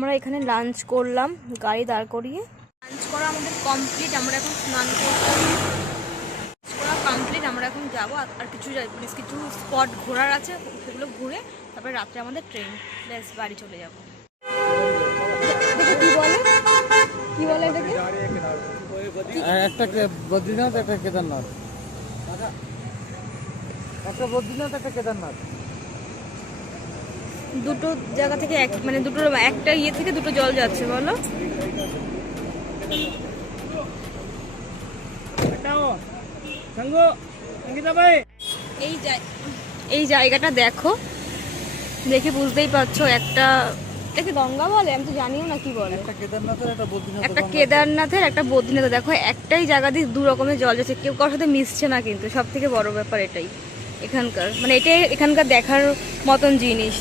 আমরা এখানে লাঞ্চ করলাম গাড়ি দাঁড় করিয়ে। লাঞ্চ করা আমাদের কমপ্লিট। আমরা এখন স্নান করলাম, করা কমপ্লিট। আমরা এখন যাবো আর কিছু স্পট ঘোরার আছে, সেগুলো ঘুরে তারপরে রাত্রে আমাদের ট্রেন, ব্যাস বাড়ি চলে যাবো। কি বলে এটাকে? একটা বদ্রীনাথ, একটা কেদারনাথ, একটা বদ্রীনাথ, একটা কেদারনাথ। দুটো জায়গা থেকে মানে দুটো একটা ইয়ে থেকে দুটো জল যাচ্ছে বলো। এই জায়গাটা দেখো, দেখে বুঝতেই পারছো একটা এটাকে গঙ্গা বলে, আমি তো জানিও না কি বলে। একটা কেদারনাথের, একটা বদ্রীনাথ। একটা কেদারনাথের, একটা বদ্রীনাথ। দেখো একটাই জায়গা দিয়ে দু রকমের জল যাচ্ছে, কেউ কারোর সাথে মিশছে না, কিন্তু সব থেকে বড় ব্যাপার এটাই এখানকার, মানে এটাই এখানকার দেখার মতন জিনিস।